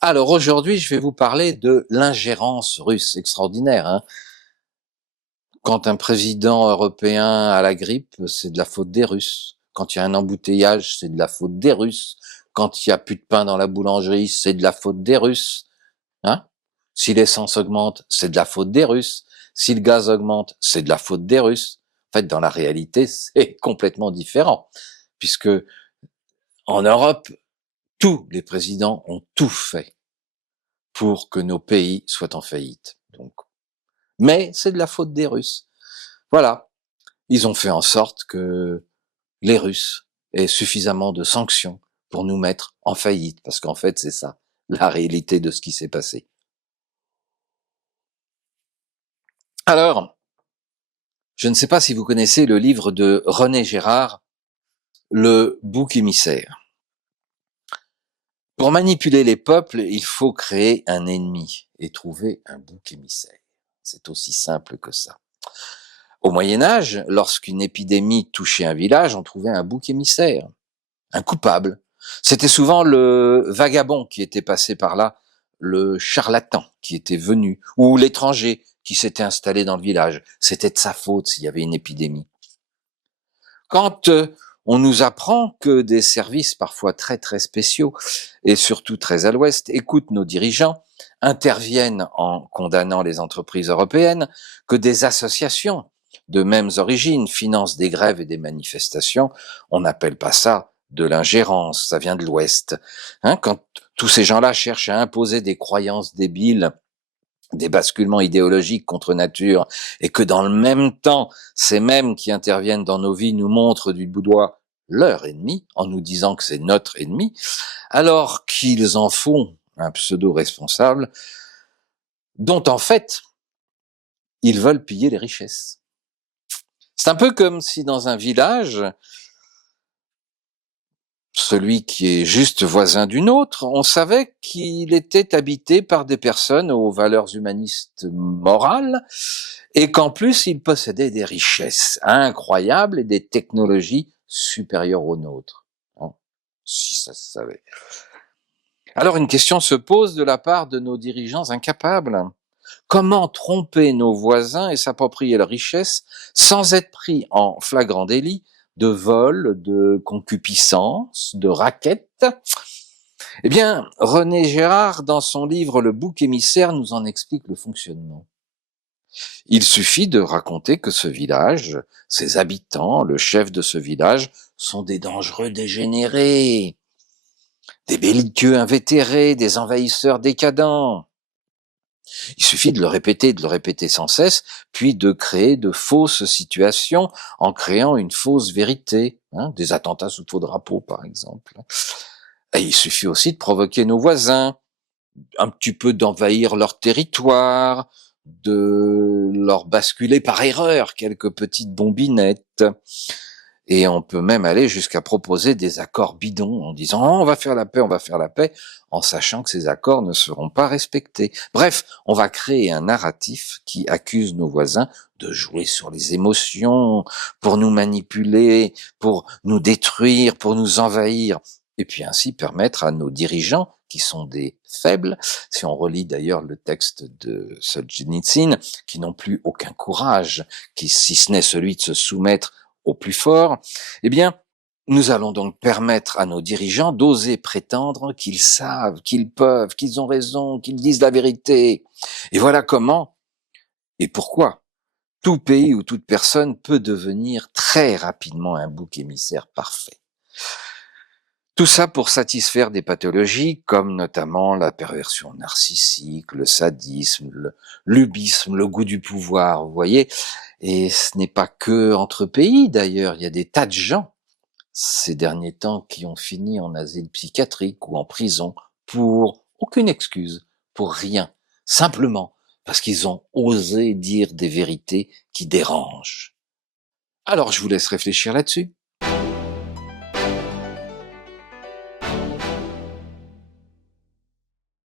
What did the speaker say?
Alors aujourd'hui, je vais vous parler de l'ingérence russe. Extraordinaire, hein. Quand un président européen a la grippe, c'est de la faute des Russes. Quand il y a un embouteillage, c'est de la faute des Russes. Quand il y a plus de pain dans la boulangerie, c'est de la faute des Russes. Hein? Si l'essence augmente, c'est de la faute des Russes. Si le gaz augmente, c'est de la faute des Russes. En fait, dans la réalité, c'est complètement différent. Puisque en Europe, tous les présidents ont tout fait pour que nos pays soient en faillite. Donc, mais c'est de la faute des Russes. Voilà. Ils ont fait en sorte que les Russes aient suffisamment de sanctions pour nous mettre en faillite. Parce qu'en fait, c'est ça, la réalité de ce qui s'est passé. Alors, je ne sais pas si vous connaissez le livre de René Girard, Le bouc émissaire. Pour manipuler les peuples, il faut créer un ennemi et trouver un bouc émissaire. C'est aussi simple que ça. Au Moyen-Âge, lorsqu'une épidémie touchait un village, on trouvait un bouc émissaire, un coupable. C'était souvent le vagabond qui était passé par là, le charlatan qui était venu, ou l'étranger qui s'était installé dans le village. C'était de sa faute s'il y avait une épidémie. Quand on nous apprend que des services parfois très très spéciaux, et surtout très à l'ouest, écoutent nos dirigeants, interviennent en condamnant les entreprises européennes, que des associations de mêmes origines financent des grèves et des manifestations, on n'appelle pas ça de l'ingérence, ça vient de l'ouest. Hein, quand tous ces gens-là cherchent à imposer des croyances débiles, des basculements idéologiques contre nature, et que dans le même temps, ces mêmes qui interviennent dans nos vies nous montrent du bout doigt leur ennemi, en nous disant que c'est notre ennemi, alors qu'ils en font un pseudo-responsable, dont en fait, ils veulent piller les richesses. C'est un peu comme si dans un village, celui qui est juste voisin d'une autre, on savait qu'il était habité par des personnes aux valeurs humanistes morales et qu'en plus il possédait des richesses incroyables et des technologies supérieures aux nôtres. Hein, si ça se savait. Alors une question se pose de la part de nos dirigeants incapables. Comment tromper nos voisins et s'approprier leur richesse sans être pris en flagrant délit de vol, de concupiscence, de raquette? Eh bien, René Girard, dans son livre Le bouc émissaire, nous en explique le fonctionnement. Il suffit de raconter que ce village, ses habitants, le chef de ce village, sont des dangereux dégénérés, des belliqueux invétérés, des envahisseurs décadents. Il suffit de le répéter sans cesse, puis de créer de fausses situations en créant une fausse vérité, hein, des attentats sous faux drapeau par exemple. Et il suffit aussi de provoquer nos voisins, un petit peu d'envahir leur territoire, de leur basculer par erreur quelques petites bombinettes. Et on peut même aller jusqu'à proposer des accords bidons en disant oh, on va faire la paix, en sachant que ces accords ne seront pas respectés. Bref, on va créer un narratif qui accuse nos voisins de jouer sur les émotions, pour nous manipuler, pour nous détruire, pour nous envahir, et puis ainsi permettre à nos dirigeants, qui sont des faibles, si on relit d'ailleurs le texte de Solzhenitsyn, qui n'ont plus aucun courage, qui, si ce n'est celui de se soumettre au plus fort, eh bien, nous allons donc permettre à nos dirigeants d'oser prétendre qu'ils savent, qu'ils peuvent, qu'ils ont raison, qu'ils disent la vérité. Et voilà comment et pourquoi tout pays ou toute personne peut devenir très rapidement un bouc émissaire parfait. Tout ça pour satisfaire des pathologies comme notamment la perversion narcissique, le sadisme, le lubisme, le goût du pouvoir, vous voyez. Et ce n'est pas que entre pays d'ailleurs, il y a des tas de gens ces derniers temps qui ont fini en asile psychiatrique ou en prison pour aucune excuse, pour rien, simplement parce qu'ils ont osé dire des vérités qui dérangent. Alors je vous laisse réfléchir là-dessus.